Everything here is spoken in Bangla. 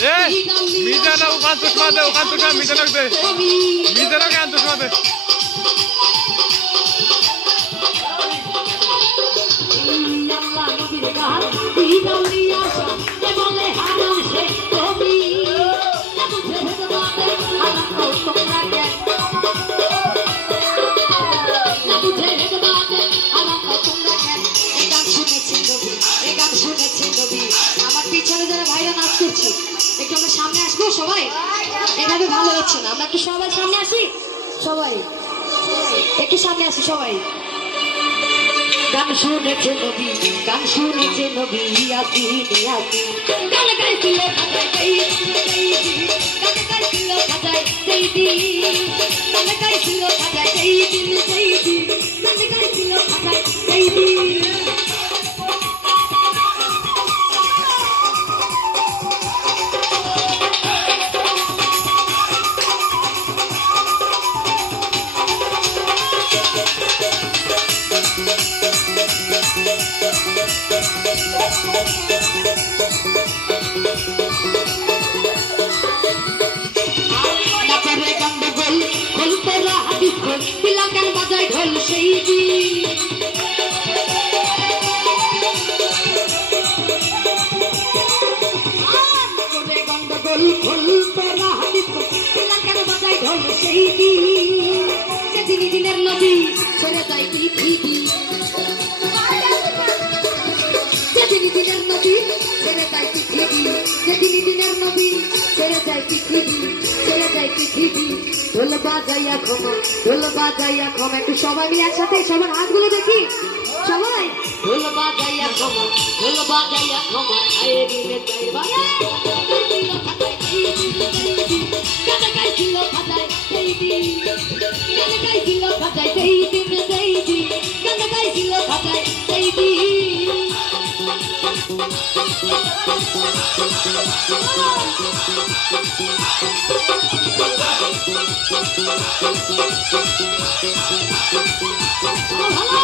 মিজানো ওখান তো শোয়া দে, ওখান তো মিজানো দে, মিজানো গান তো শোয়া দে। আমার পিছনে যারা ভাইরা নাচ করছে একটু আমরা সামনে আসবো সবাই। এভাবে ভালো হচ্ছে না, আমরা একটু সবাই সামনে আসি, সবাই একটু সামনে আসি সবাই। গান শুনেছে নবী, গান শুনেছে নবী, ইয়াসি ইয়াসি গান গাইছিল খাজাই গান গাইছিল খাজাই দেইদি, গান গাইছিল খাজাই দেইদি দেইদি, গান গাইছিল খাজাই দেইদি। দিনের নদী ছেড়ে যায় পৃথিবী, যেদিন দিনের নদী ছেড়ে যায় পৃথিবী, যেদিন দিনের নদী ছেড়ে যায় পৃথিবী, ছেড়ে যায় পৃথিবী। ঢোল বাজাইয়া ক্ষমা, ঢোল বাজাইয়া ক্ষমা, একটু সবাই মিলে একসাথে সবার হাতগুলো দেখি সবাই। ঢোল বাজাইয়া ক্ষমা, ঢোল বাজাইয়া ক্ষমা, আয়ে দিলে যাইবা গান গাইছিল খাজাই দেইদি, গান গাইছিল খাজাই দেইদি দেইদি, গান গাইছিল খাজাই দেইদি। ভালো